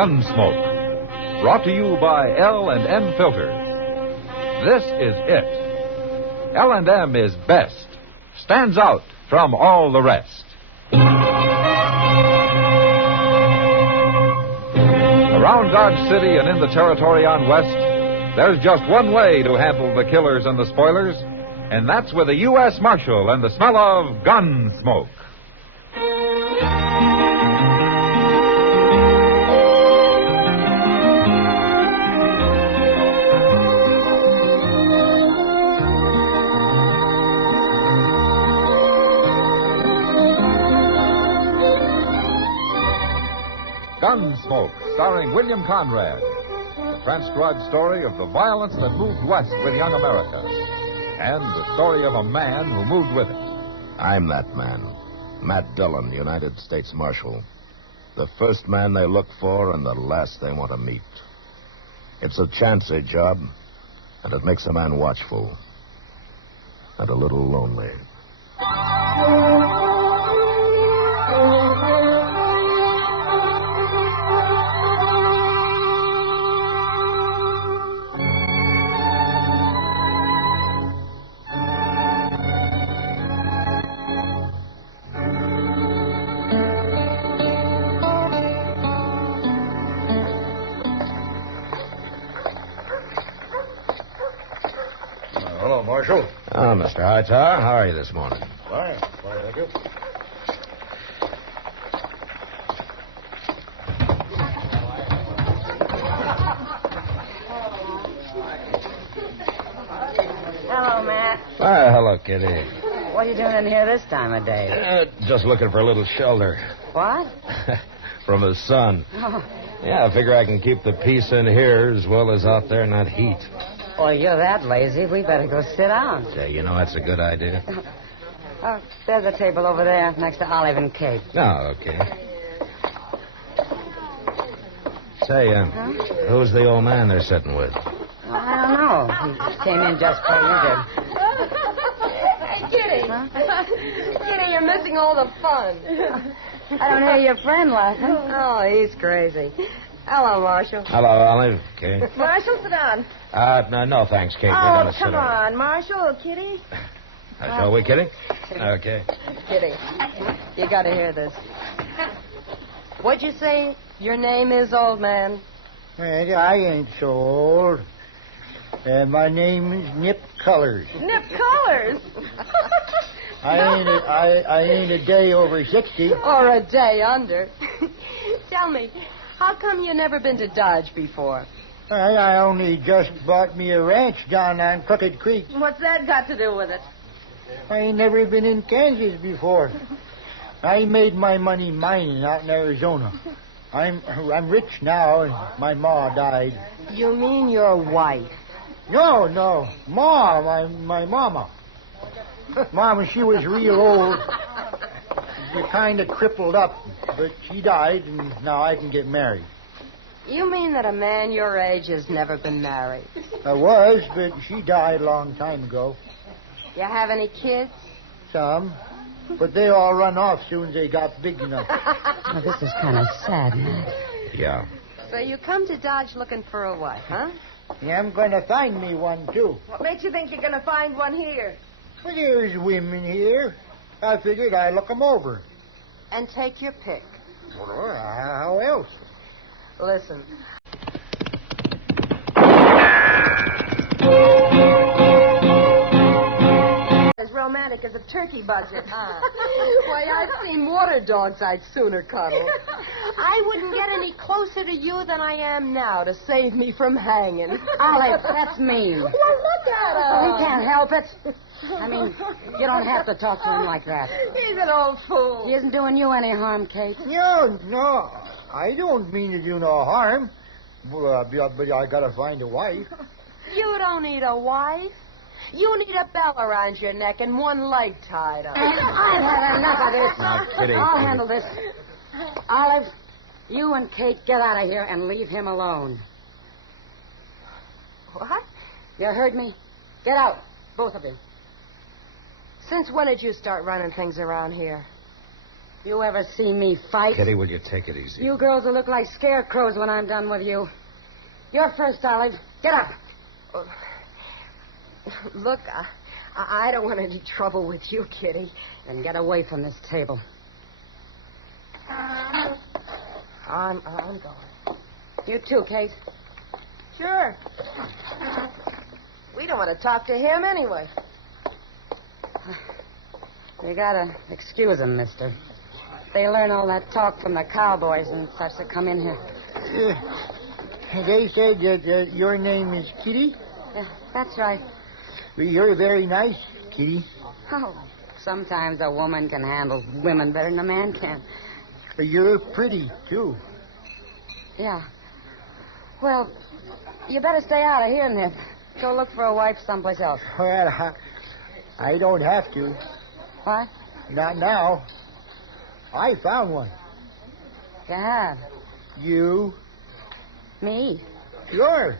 Gunsmoke. Brought to you by L&M Filter. This is it. L&M is best. Stands out from all the rest. Around Dodge City and in the territory on West, there's just one way to handle the killers and the spoilers, and that's with a U.S. Marshal and the smell of Gunsmoke. Gunsmoke, starring William Conrad. The transcribed story of the violence that moved west with young America. And the story of a man who moved with it. I'm that man. Matt Dillon, United States Marshal. The first man they look for and the last they want to meet. It's a chancy job, and it makes a man watchful. And a little lonely. Hello, Marshal. Oh, Mr. Hightower, how are you this morning? Fine, thank you. Hello, Matt. Hello, Kitty. What are you doing in here this time of day? Just looking for a little shelter. What? From his son. Oh. Yeah, I figure I can keep the peace in here as well as out there in that heat. Well, you're that lazy. We better go sit down. Say, you know that's a good idea. Oh, there's a table over there next to Olive and Kate. Oh, okay. Say, who's the old man they're sitting with? Well, I don't know. He came in just before you did. Hey, Kitty. Huh? Kitty, you're missing all the fun. I don't hear your friend laughing. Oh, he's crazy. Hello, Marshal. Hello, Olive. Okay. Marshal, sit down. No, thanks, Kate. We're Oh, going to sit come on, Marshal. Kitty. Shall we, Kitty? Okay. Kitty, you got to hear this. What'd you say your name is, old man? Well, I ain't so old. My name is Nip Colors. Nip Colors. I ain't a day over 60. Or a day under. Tell me, how come you never been to Dodge before? I only just bought me a ranch down on Crooked Creek. What's that got to do with it? I ain't never been in Kansas before. I made my money mining out in Arizona. I'm rich now, and my ma died. You mean your wife? No, Ma, my mama. Mama, she was real old. She kind of crippled up, but she died, and now I can get married. You mean that a man your age has never been married? I was, but she died a long time ago. You have any kids? Some, but they all run off soon as they got big enough. Oh, this is kind of sad, Matt. Yeah. So you come to Dodge looking for a wife, huh? Yeah, I'm going to find me one, too. What makes you think you're going to find one here? Well, there's women here. I figured I'd look 'em over. And take your pick. Well, how else? Listen. As romantic as a turkey budget, huh? Why, I've seen water dogs I'd sooner cuddle. I wouldn't get any closer to you than I am now to save me from hanging. Olive, that's mean. Well, look at him. Oh, he can't help it. I mean, you don't have to talk to him like that. He's an old fool. He isn't doing you any harm, Kate. No. I don't mean to do no harm. But I got to find a wife. You don't need a wife. You need a bell around your neck and one leg tied up. I've had enough of this. Now, Kitty, I'll Kitty. handle this. Olive, you and Kate get out of here and leave him alone. What? You heard me? Get out, both of you. Since when did you start running things around here? You ever see me fight? Kitty, will you take it easy? You girls will look like scarecrows when I'm done with you. You're first, Olive. Get up. Look, I don't want any trouble with you, Kitty. Then get away from this table. I'm going. You too, Kate. Sure. We don't want to talk to him anyway. You gotta excuse them, mister. They learn all that talk from the cowboys and such that come in here. They said that your name is Kitty? Yeah, that's right. Well, you're very nice, Kitty. Oh, sometimes a woman can handle women better than a man can. You're pretty, too. Yeah. Well, you better stay out of here and then go look for a wife someplace else. Well, I don't have to. What? Not now. I found one. You have? You? Me? Sure.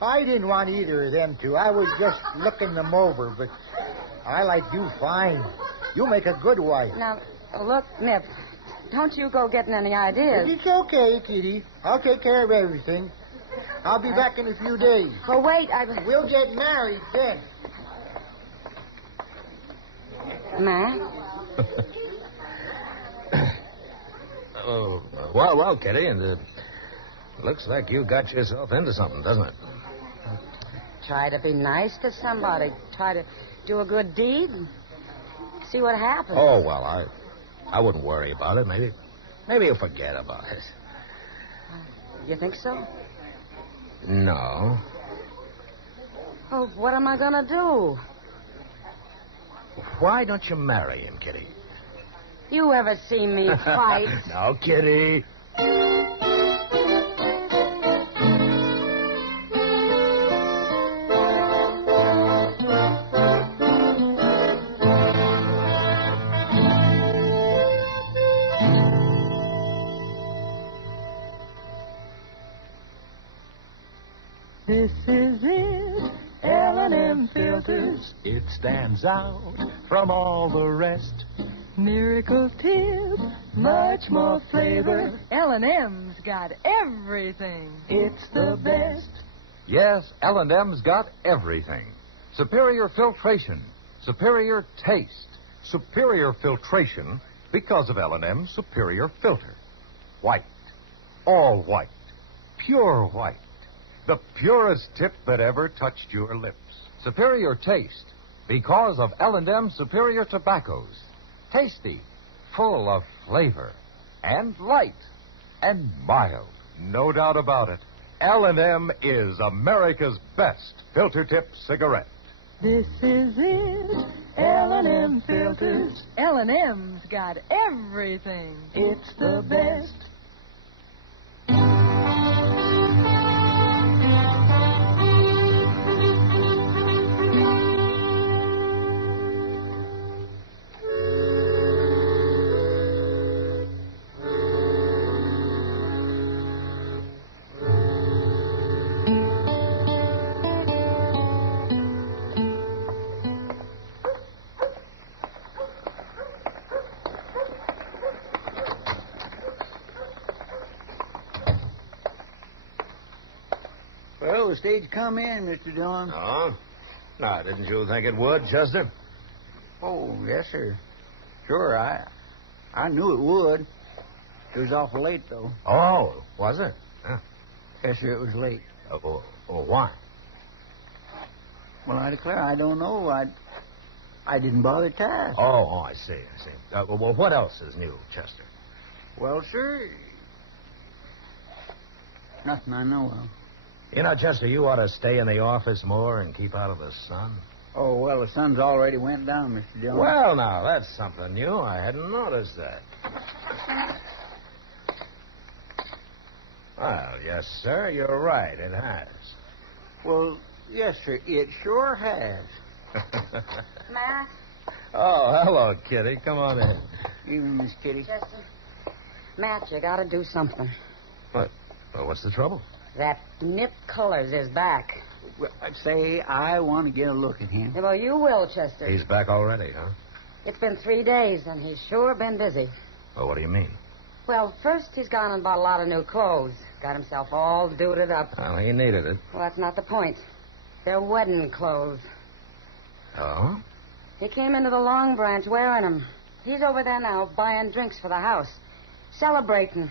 I didn't want either of them to. I was just looking them over, but I like you fine. You make a good wife. Now, look, Nip, don't you go getting any ideas. It's okay, Kitty. I'll take care of everything. I'll be back in a few days. Oh, wait, We'll get married then. Ma? Oh, well, Kitty, and looks like you got yourself into something, doesn't it? Try to be nice to somebody. Try to do a good deed and see what happens. Oh, well, I wouldn't worry about it. Maybe you'll forget about it. You think so? No. Oh, what am I going to do? Why don't you marry him, Kitty? You ever seen me fight? No, Kitty. This is it, L&M Filters. It stands out from all the rest. Miracle tip, much more flavor. L&M's got everything. It's the best. Yes, L&M's got everything. Superior filtration, superior taste, superior filtration because of L&M's superior filter. White, all white, pure white. The purest tip that ever touched your lips. Superior taste because of L&M's superior tobaccos. Tasty, full of flavor, and light, and mild. No doubt about it. L&M is America's best filter tip cigarette. This is it, L&M Filters. L&M's got everything. It's the best. Well, the stage come in, Mr. Dillon. Oh? No, didn't you think it would, Chester? Oh, yes, sir. Sure, I knew it would. It was awful late, though. Oh, was it? Huh. Yes, sir, it was late. Why? Well, I declare, I don't know. I didn't bother to ask. Oh, I see. Well, what else is new, Chester? Well, sir, nothing I know of. You know, Chester, you ought to stay in the office more and keep out of the sun. Oh, well, the sun's already went down, Mr. Dillon. Well, now, that's something new. I hadn't noticed that. Well, yes, sir, you're right. It has. Well, yes, sir, it sure has. Ma? Oh, hello, Kitty. Come on in. Evening, Miss Kitty. Chester? Matt, you gotta do something. What? Well, what's the trouble? That Nip Colors is back. Well, I'd say I want to get a look at him. Yeah, well, you will, Chester. He's back already, huh? It's been 3 days, and he's sure been busy. Well, what do you mean? Well, first he's gone and bought a lot of new clothes. Got himself all duded up. Well, he needed it. Well, that's not the point. They're wedding clothes. Oh? He came into the Long Branch wearing them. He's over there now buying drinks for the house. Celebrating.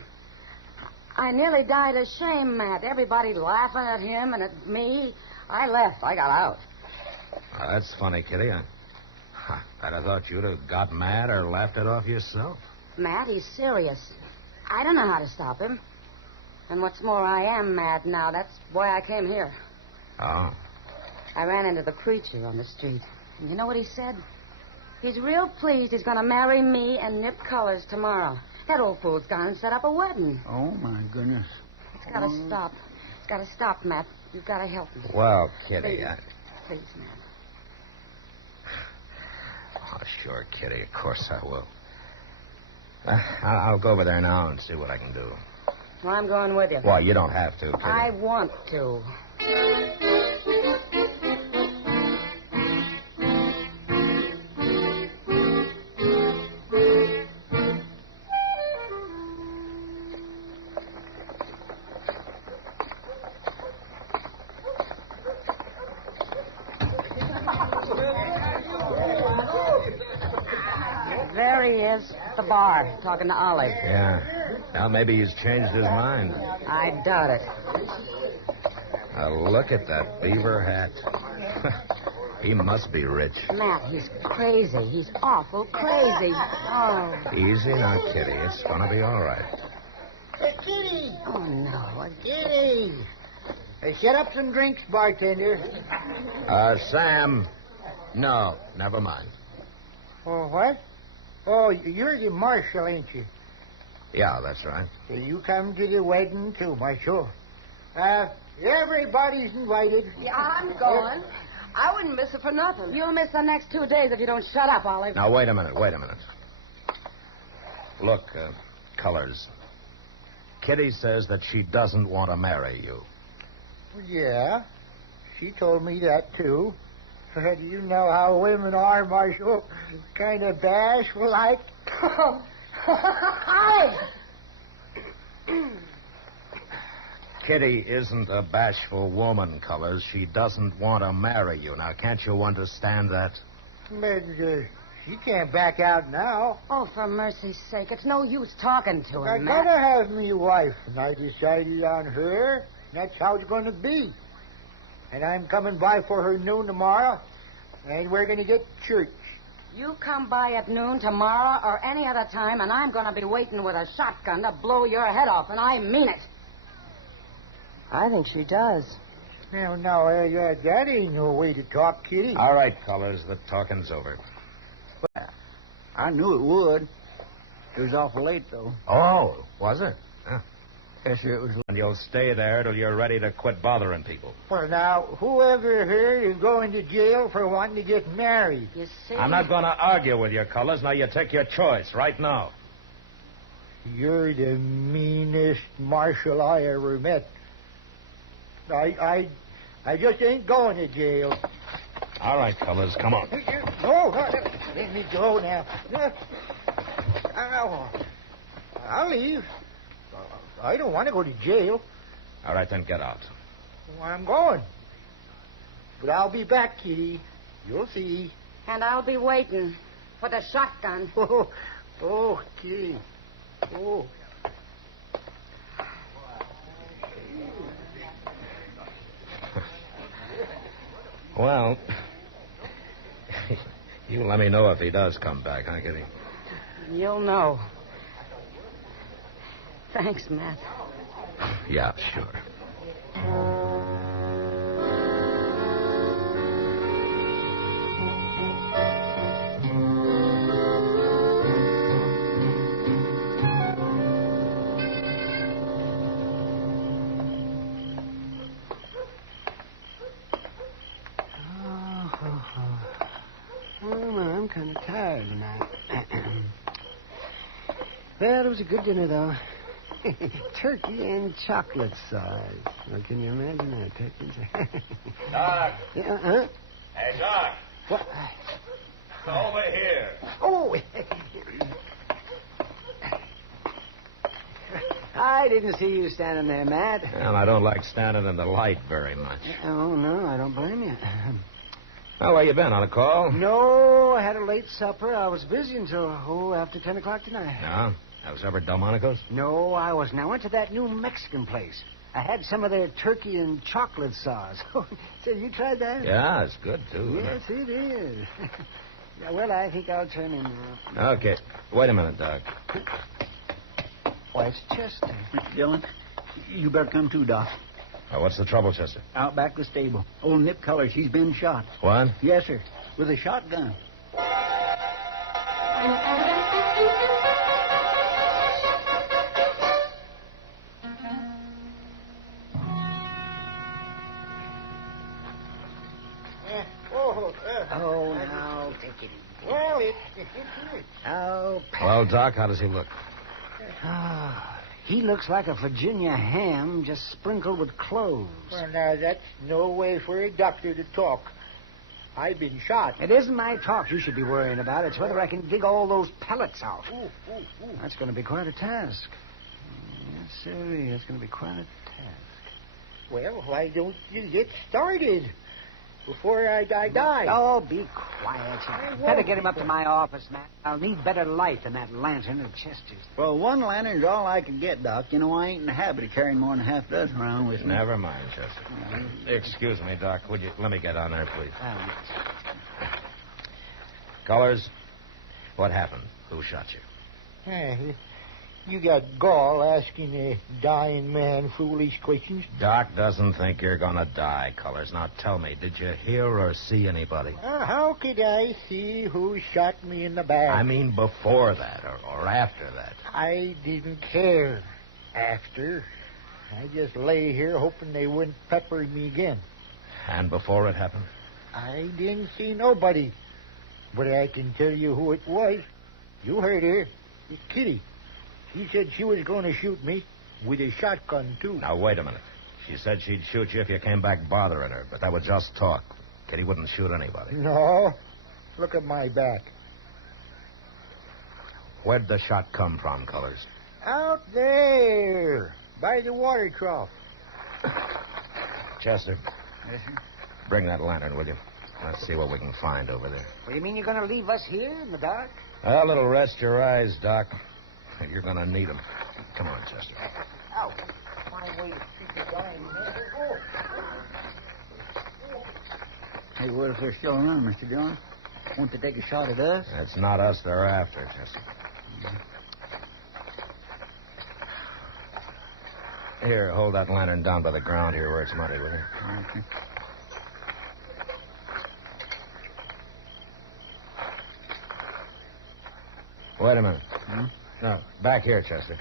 I nearly died of shame, Matt. Everybody laughing at him and at me. I left. I got out. That's funny, Kitty. I'd have thought you'd have got mad or laughed it off yourself. Matt, he's serious. I don't know how to stop him. And what's more, I am mad now. That's why I came here. Oh? I ran into the preacher on the street. And you know what he said? He's real pleased he's going to marry me and nip colors tomorrow. That old fool's gone and set up a wedding. Oh, my goodness. It's got to stop. It's got to stop, Matt. You've got to help me. Well, Kitty, Please, Matt. Oh, sure, Kitty. Of course I will. I'll go over there now and see what I can do. Well, I'm going with you. Well, you don't have to, Kitty. I want to. There he is, at the bar, talking to Olive. Yeah. Now maybe he's changed his mind. I doubt it. Look at that beaver hat. He must be rich. Matt, he's crazy. He's awful crazy. Oh. Easy now, Kitty. It's going to be all right. Hey, Kitty! Oh, no. Kitty! Hey, set up some drinks, bartender. Sam. No, never mind. Oh, what? Oh, you're the marshal, ain't you? Yeah, that's right. So you come to the wedding, too, Marshal. Everybody's invited. Yeah, I'm going. I wouldn't miss it for nothing. You'll miss the next 2 days if you don't shut up, Olive. Now, wait a minute. Look, Colors. Kitty says that she doesn't want to marry you. Yeah, she told me that, too. Do you know how women are, Marshal? Kind of bashful, like. Kitty isn't a bashful woman, Colors. She doesn't want to marry you. Now, can't you understand that? But she can't back out now. Oh, for mercy's sake. It's no use talking to her, I Matt. gotta have me wife, and I decided on her. That's how it's going to be. And I'm coming by for her noon tomorrow, and we're going to get to church. You come by at noon tomorrow or any other time, and I'm going to be waiting with a shotgun to blow your head off, and I mean it. I think she does. Now, that ain't no way to talk, Kitty. All right, Colors. The talking's over. I knew it would. It was awful late, though. Oh, was it? Huh. Yes, sir, it was. And you'll stay there till you're ready to quit bothering people. Well, now, whoever heard is going to jail for wanting to get married? You see? I'm not going to argue with your Colors. Now you take your choice right now. You're the meanest marshal I ever met. I just ain't going to jail. All right, Colors, come on. No, let me go now. I'll leave. I don't want to go to jail. All right, then get out. Well, I'm going. But I'll be back, Kitty. You'll see. And I'll be waiting with a shotgun. Oh, Kitty. Oh. Well, you let me know if he does come back, huh, Kitty? You'll know. Thanks, Matt. Yeah, sure. I'm kind of tired tonight. Well, it was a good dinner, though. Turkey and chocolate sauce. Well, can you imagine that? Turkey? Doc. Yeah, huh? Hey, Doc. What? Over here. Oh! didn't see you standing there, Matt. And I don't like standing in the light very much. Oh, no, I don't blame you. Well, where you been, on a call? No, I had a late supper. I was busy until, after 10 o'clock tonight. No? That was over Delmonico's? No, I wasn't. I went to that new Mexican place. I had some of their turkey and chocolate sauce. So you tried that? Yeah, it's good, too. Yes, it is. Yeah, well, I think I'll turn in now. Okay. Wait a minute, Doc. Why, it's Chester. Mr. Dillon, you better come too, Doc. What's the trouble, Chester? Out back the stable. Old Nip Color, she's been shot. What? Yes, sir. With a shotgun. Oh, now, take it easy. Well, it hurt. Oh, Well, Doc, how does he look? he looks like a Virginia ham just sprinkled with cloves. Well, now, that's no way for a doctor to talk. I've been shot. It isn't my talk you should be worrying about. It's whether I can dig all those pellets out. That's going to be quite a task. Yes, sir. That's going to be quite a task. Well, why don't you get started before I die? Oh, be quiet. Better get him up to my office, Matt. I'll need better light than that lantern of Chester's. Well, one lantern's all I can get, Doc. You know, I ain't in the habit of carrying more than half a dozen around with me. Never mind, Chester. Excuse me, Doc. Would you let me get on there, please? Colors, what happened? Who shot you? You got gall asking a dying man foolish questions. Doc doesn't think you're gonna die, Colors. Now tell me, did you hear or see anybody? How could I see who shot me in the back? I mean before that or after that. I didn't care after. I just lay here hoping they wouldn't pepper me again. And before it happened? I didn't see nobody. But I can tell you who it was. You heard her. It's Kitty. She said she was going to shoot me with a shotgun, too. Now, wait a minute. She said she'd shoot you if you came back bothering her, but that was just talk. Kitty wouldn't shoot anybody. No. Look at my back. Where'd the shot come from, Colors? Out there, by the water trough. Chester, Yes, sir? bring that lantern, will you? Let's see what we can find over there. What do you mean you're going to leave us here in the dark? A little rest your eyes, Doc. You're going to need them. Come on, Chester. Ow. Fine way to treat the dying man. Hey, what if they're still around, Mr. Dillon? Won't they take a shot at us? It's not us they're after, Chester. Here, hold that lantern down by the ground here where it's muddy, will you? Okay. Wait a minute. No, back here, Chester.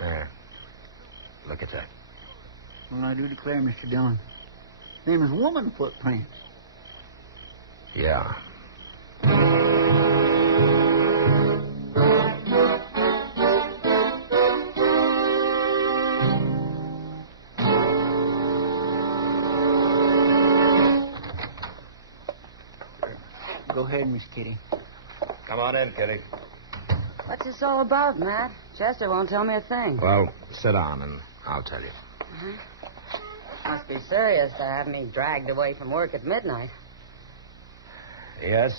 There. Look at that. Well, I do declare, Mr. Dillon, them is woman footprints. Yeah. Go ahead, Miss Kitty. Come on in, Kitty. What's this all about, Matt? Chester won't tell me a thing. Well, sit down and I'll tell you. Must be serious to have me dragged away from work at midnight. Yes,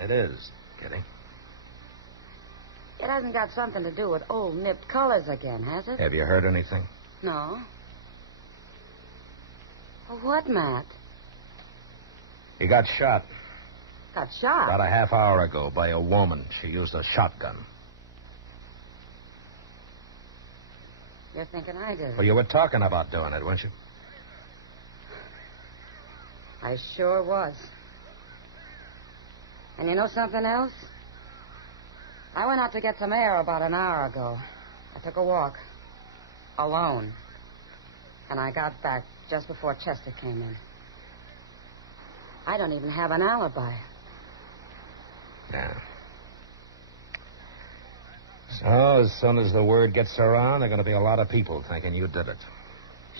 it is, Kitty. It hasn't got something to do with old nipped colors again, has it? Have you heard anything? No. Well, what, Matt? He got shot Got shot? about a half hour ago by a woman. She used a shotgun. You're thinking I did. Well, you were talking about doing it, weren't you? I sure was. And you know something else? I went out to get some air about an hour ago. I took a walk. Alone. And I got back just before Chester came in. I don't even have an alibi. Yeah. So, as soon as the word gets around, there are going to be a lot of people thinking you did it.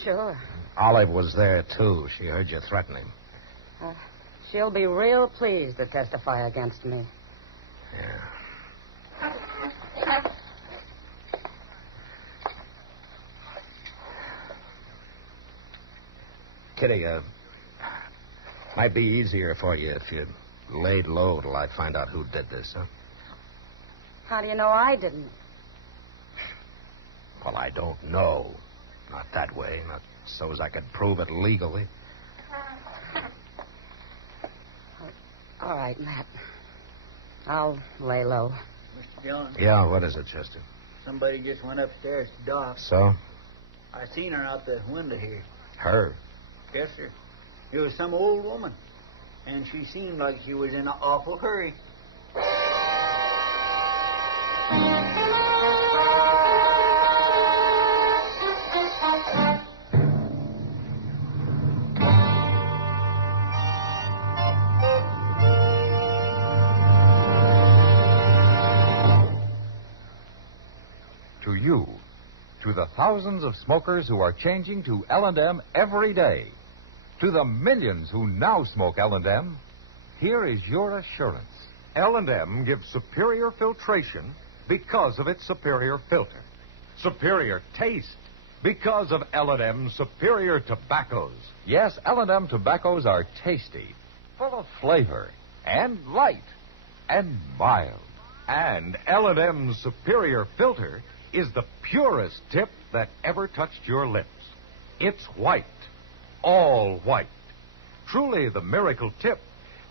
Sure. Olive was there, too. She heard you threaten him. She'll be real pleased to testify against me. Yeah. Kitty, might be easier for you if you laid low till I find out who did this, huh? How do you know I didn't? Well, I don't know. Not that way. Not so as I could prove it legally. All right, Matt. I'll lay low. Mr. Dillon, Yeah, what is it, Chester? somebody just went upstairs to Doc. So? I seen her out the window here. Her? Yes, sir. It was some old woman. And she seemed like she was in an awful hurry. To you, to the thousands of smokers who are changing to L&M every day, to the millions who now smoke L&M, here is your assurance. L&M gives superior filtration because of its superior filter. Superior taste because of L&M's superior tobaccos. Yes, L&M tobaccos are tasty, full of flavor, and light, and mild. And L&M's superior filter is the purest tip that ever touched your lips. It's white, all white. Truly the miracle tip,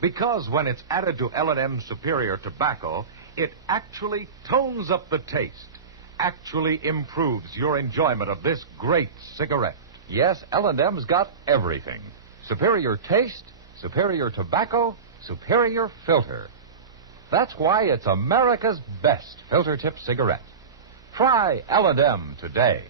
because when it's added to L&M's superior tobacco, it actually tones up the taste, actually improves your enjoyment of this great cigarette. Yes, L&M's got everything. Superior taste, superior tobacco, superior filter. That's why it's America's best filter tip cigarette. Try L&M today.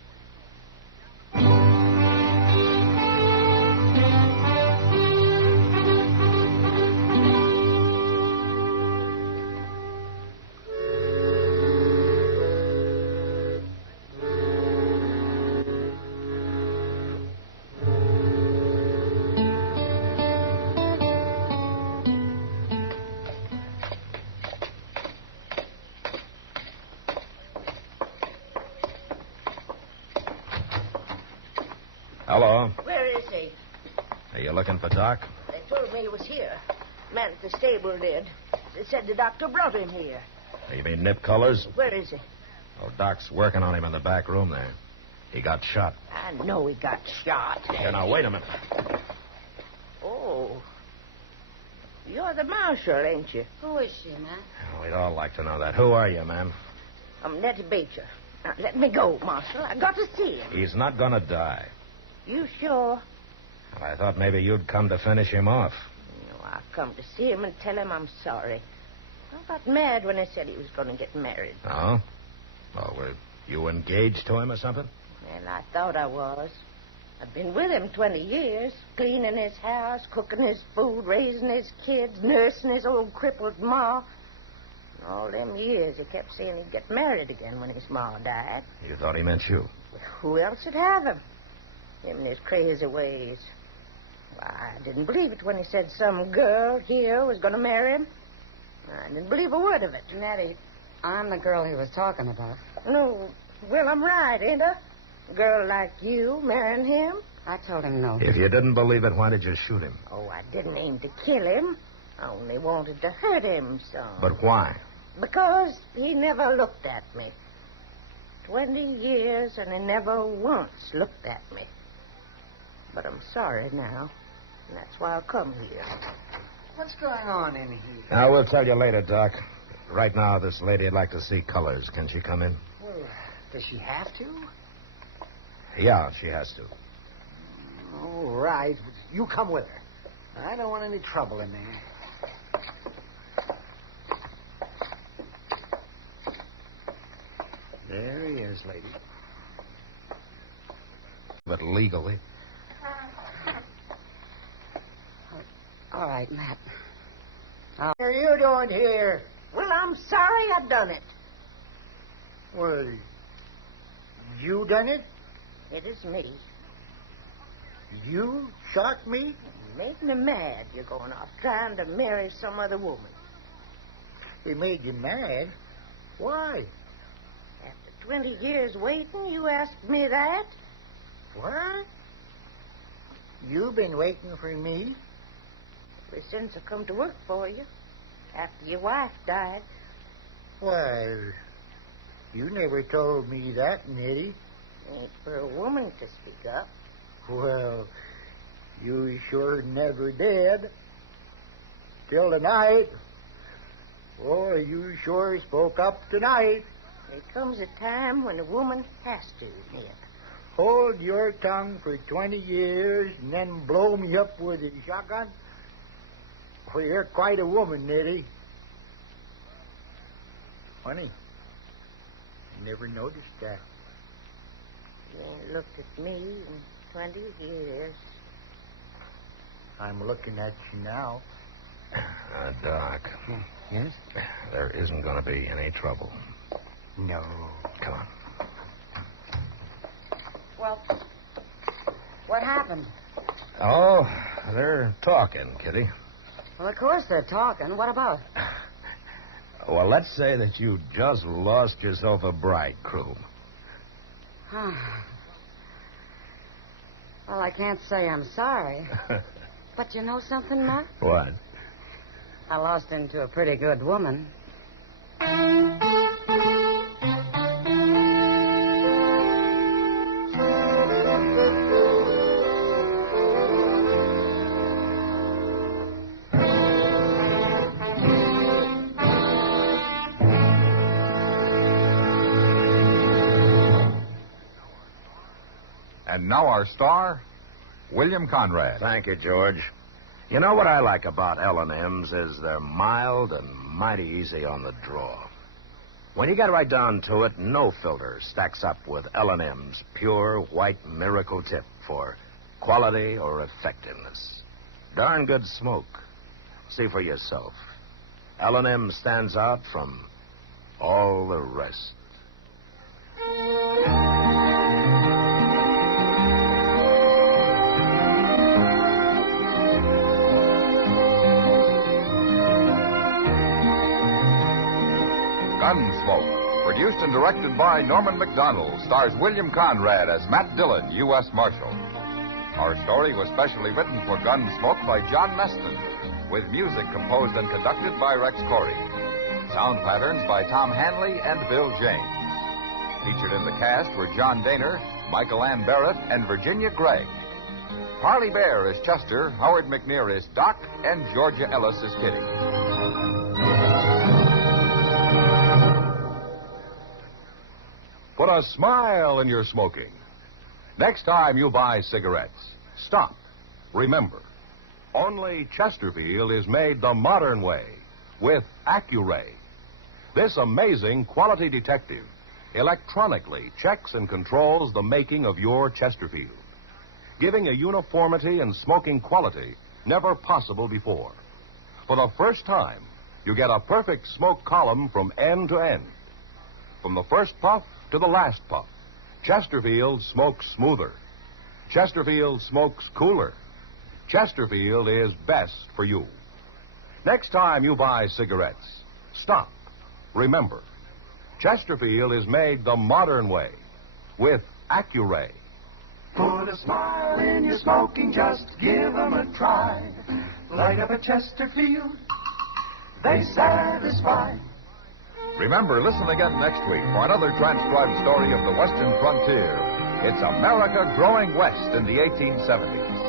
Hello. Where is he? Are you looking for Doc? They told me he was here. Man at the stable did. They said the doctor brought him here. You mean Nip Colors? Where is he? Oh, Doc's working on him in the back room there. He got shot. I know he got shot. Here, now, wait a minute. Oh. You're the marshal, ain't you? Who is she, Matt? Oh, we'd all like to know that. Who are you, ma'am? I'm Nettie Beecher. Now, let me go, Marshal. I got to see him. He's not gonna die. You sure? Well, I thought maybe you'd come to finish him off. No, I'll come to see him and tell him I'm sorry. I got mad when he said he was going to get married. Oh? Oh, were you engaged to him or something? Well, I thought I was. I've been with him 20 years, cleaning his house, cooking his food, raising his kids, nursing his old crippled ma. And all them years he kept saying he'd get married again when his ma died. You thought he meant you. Who else would have him? Him and his crazy ways. Well, I didn't believe it when he said some girl here was going to marry him. I didn't believe a word of it. Nettie, I'm the girl he was talking about. No, well, I'm right, ain't I? A girl like you marrying him? I told him no. If you didn't believe it, why did you shoot him? Oh, I didn't aim to kill him. I only wanted to hurt him some. But why? Because he never looked at me. 20 years and he never once looked at me. But I'm sorry now. And that's why I come here. What's going on in here? Now, we'll tell you later, Doc. Right now, this lady'd like to see Colors. Can she come in? Well, does she have to? Yeah, she has to. All right. You come with her. I don't want any trouble in there. There he is, lady. But legally. All right, Matt. What are you doing here? Well, I'm sorry I done it. Well, you done it? It is me. You shot me? Made me mad. You're going off trying to marry some other woman. It made you mad. Why? After 20 years waiting, you asked me that? What? You been waiting for me? Ever since I come to work for you, after your wife died. Well, you never told me that, Nettie. Ain't for a woman to speak up. Well, you sure never did. Till tonight. Oh, you sure spoke up tonight. There comes a time when a woman has to admit. Hold your tongue for 20 years and then blow me up with a shotgun? Well, you're quite a woman, Nettie. Funny. I never noticed that. You ain't looked at me in 20 years. I'm looking at you now. Doc. Yes? There isn't going to be any trouble. No. Come on. Well, what happened? Oh, they're talking, Kitty. Well, of course they're talking. What about? Well, let's say that you just lost yourself a bridegroom. Well, I can't say I'm sorry. But you know something, Matt? What? I lost into a pretty good woman. And now our star, William Conrad. Thank you, George. You know what I like about L&M's is they're mild and mighty easy on the draw. When you get right down to it, no filter stacks up with L&M's pure white miracle tip for quality or effectiveness. Darn good smoke. See for yourself. L&M stands out from all the rest. Gunsmoke, produced and directed by Norman MacDonnell, stars William Conrad as Matt Dillon, U.S. Marshal. Our story was specially written for Gunsmoke by John Meston, with music composed and conducted by Rex Corey. Sound patterns by Tom Hanley and Bill James. Featured in the cast were John Daner, Michael Ann Barrett, and Virginia Gregg. Parley Baer is Chester, Howard McNear is Doc, and Georgia Ellis is Kitty. Put a smile in your smoking. Next time you buy cigarettes, stop. Remember, only Chesterfield is made the modern way with Accuray. This amazing quality detective electronically checks and controls the making of your Chesterfield, giving a uniformity and smoking quality never possible before. For the first time, you get a perfect smoke column from end to end. From the first puff to the last puff, Chesterfield smokes smoother. Chesterfield smokes cooler. Chesterfield is best for you. Next time you buy cigarettes, stop. Remember, Chesterfield is made the modern way with Accuray. Put a smile in your smoking, just give 'em a try. Light up a Chesterfield, they satisfy. Remember, listen again next week for another transcribed story of the Western frontier. It's America growing west in the 1870s.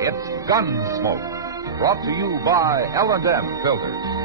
It's Gunsmoke, brought to you by L&M Filters.